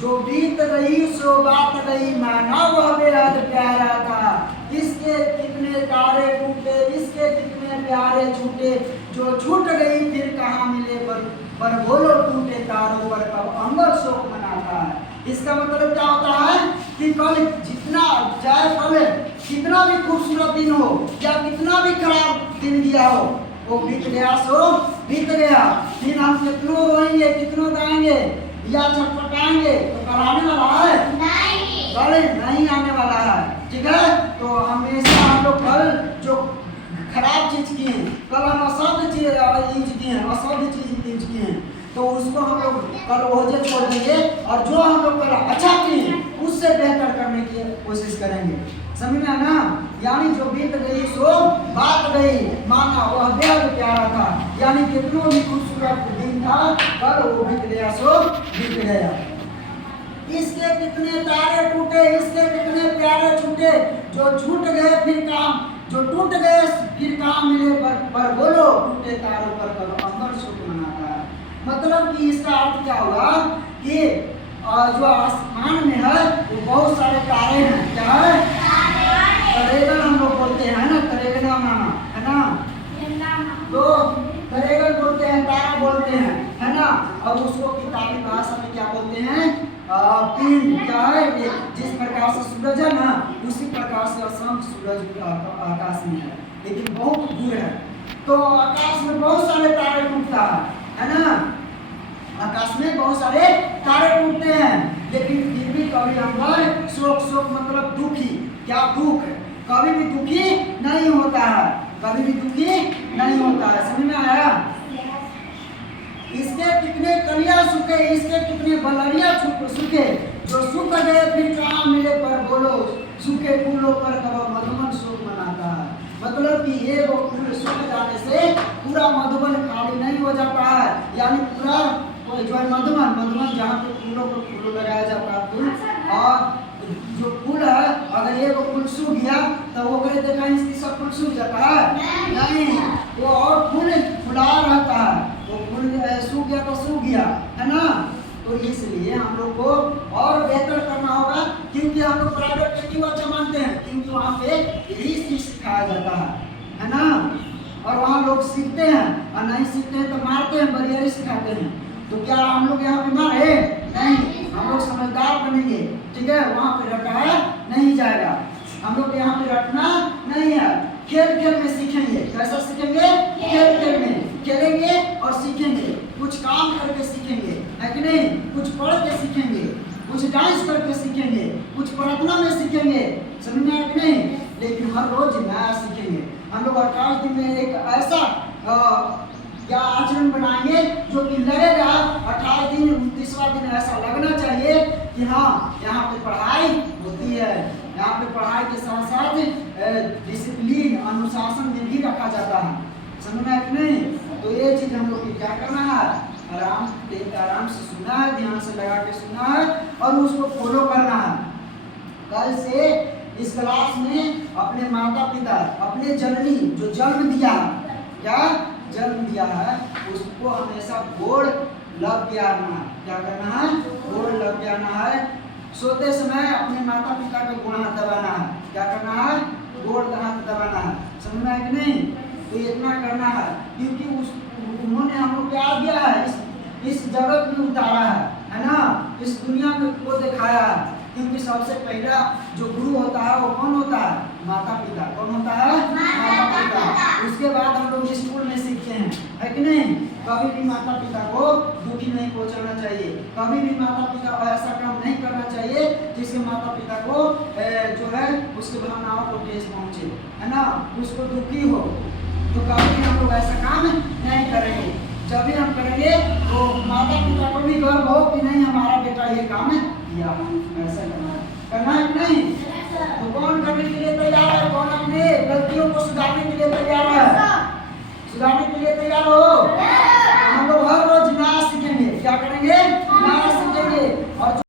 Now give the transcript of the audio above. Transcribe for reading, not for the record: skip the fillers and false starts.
जो बीत गई सो बात गई माना वह बेहद प्यारा था। इसके कितने तारे टूटे, इसके कितने प्यारे छूटे, जो छूट गई फिर कहाँ मिले पर बोलो टूटे तारों पर कब अंबर शोक मनाता है। इसका मतलब क्या होता है कि कल जितना चाहे कल कितना भी खूबसूरत दिन हो या कितना भी खराब दिन गया हो, वो बीत गया सो बीत गया। फिर हम कितनों रोएंगे, कितनों गाएंगे या छटपटाएंगे तो कल आने वाला है नहीं, कल नहीं आने वाला है। ठीक है, तो हमेशा हम लोग कल जो खराब चीज की है, कल हम अशुद्ध चीज यूज किए हैं, अशुद्ध चीज यूज किए हैं, तो उसको हम लोग कल ओझे छोड़ देंगे और जो हम लोग कल अच्छा किए उससे बेहतर करने की कोशिश करेंगे। समझ में आना? यानी जो बीत गई सो बात गई माना वह बेहद प्यारा था। यानी कितनों भी खूबसूरत दिन था, कल वो बीत गया सो बीत गया। इसके कितने तारे टूटे, इसके कितने प्यारे छूटे, जो छूट गए फिर काम, जो टूट गए फिर काम मिले पर बोलो टूटे तारों पर कब अंबर शोक मनाता है। मतलब कि इसका अर्थ क्या हुआ कि जो आसमान में है वो बहुत सारे तारे हैं। क्या है? तरेगन हम लोग बोलते हैं ना, तरेगना मामा है ना, तो तरेगन बोलते हैं, तारा बोलते हैं, है ना। अब उसको किताबी भाषा में क्या बोलते हैं? पिंड। क्या है? जिस प्रकार से सूरज है ना उसी प्रकार से असंख्य सूरज आकाश में है, लेकिन बहुत दूर है। तो आकाश में बहुत सारे तारे टूटता है ना, आकाश में बहुत सारे तारे टूटते हैं, लेकिन फिर भी कभी हम शोक मतलब दुखी, क्या दुख है, कभी भी दुखी नहीं होता है, कभी भी दुखी नहीं होता है। समझ में आया? इसके कितने कलियां सूखे, इसके कितने बलरिया सूखे, जो सूख गए फिर कहाँ मिले पर बोलो सूखे फूलों पर कब मधुबन शोक मनाता है। मतलब कि ये वो फूल सूख जाने से पूरा मधुबन खाली नहीं हो जाता है। यानी पूरा जो है मधुबन जहाँ पे फूलों पर फूल लगाया जाता है फूल, और जो फूल है अगर ये वो फूल सूख गया तो वो करे देखा इसकी सब फूल सूख जाता है नहीं, वो और फूल फुला रहता है, वो फूल सूख गया तो सूख गया, है ना। तो इसलिए हम लोग को और बेहतर करना होगा, क्योंकि हम लोग प्राइवेट में क्यों अच्छा मानते हैं, क्योंकि वहाँ पे यही चीज सिखाया जाता है ना। और वहाँ लोग सीखते हैं और नहीं सीखते हैं तो मारते हैं, बरियारी सिखाते हैं। तो क्या हम लोग यहाँ पे मारे? नहीं, हम लोग समझदार बनेंगे। ठीक है, वहाँ पे रटाया नहीं जाएगा, हम लोग यहाँ पे रटना नहीं है। खेल खेल में सीखेंगे। कैसा सीखेंगे? खेल खेल में खेलेंगे और सीखेंगे, कुछ काम करके सीखेंगे, है कि नहीं? कुछ पढ़ के सीखेंगे, कुछ डांस करके सीखेंगे, कुछ प्रार्थना में सीखेंगे। समझ में आया कि नहीं? लेकिन हर रोज नया सीखेंगे। हम लोग 28 दिन में एक ऐसा क्या आचरण बनाएंगे जो कि लगेगा 28 दिन 29वां दिन ऐसा लगना चाहिए कि हाँ यहाँ पे पढ़ाई होती है, यहाँ पे पढ़ाई के साथ साथ डिसिप्लिन अनुशासन में भी रखा जाता है। समझ में आया कि नहीं? तो ये चीज हम लोग को क्या करना है? आराम से सुनना है, ध्यान से लगा के सुनना है और उसको फॉलो करना है। कल से इस क्लास में अपने माता पिता, अपने जननी जो जन्म दिया, क्या जन्म दिया है, उसको हमेशा गोड़ लग के आना है। क्या करना है? गोड़ लग के आना है। सोते समय अपने माता पिता का गोड़ हाथ दबाना है। क्या करना है? गोड़ हाथ दबाना है। समझ में आया कि नहीं? तो इतना करना है, क्योंकि उन्होंने हमको प्यार दिया है, इस जगत में उतारा है ना, इस दुनिया में को दिखाया है। क्योंकि सबसे पहला जो गुरु होता है वो कौन होता है? माता पिता। कौन होता है? माता पिता। उसके बाद हम लोग स्कूल में सीखते हैं, है कि नहीं? कभी भी माता पिता को दुखी नहीं पहुंचाना चाहिए, कभी भी माता पिता ऐसा काम नहीं करना चाहिए जिससे माता पिता को जो है उसकी भावनाओं को ठेस पहुंचे, है ना, उसको दुखी हो। तो कभी भी हम लोग ऐसा काम नहीं करेंगे। जब भी हम करेंगे तो माता पिता को भी गर्व हो कि नहीं हमारा बेटा ये काम किया, ऐसा करना है कि नहीं?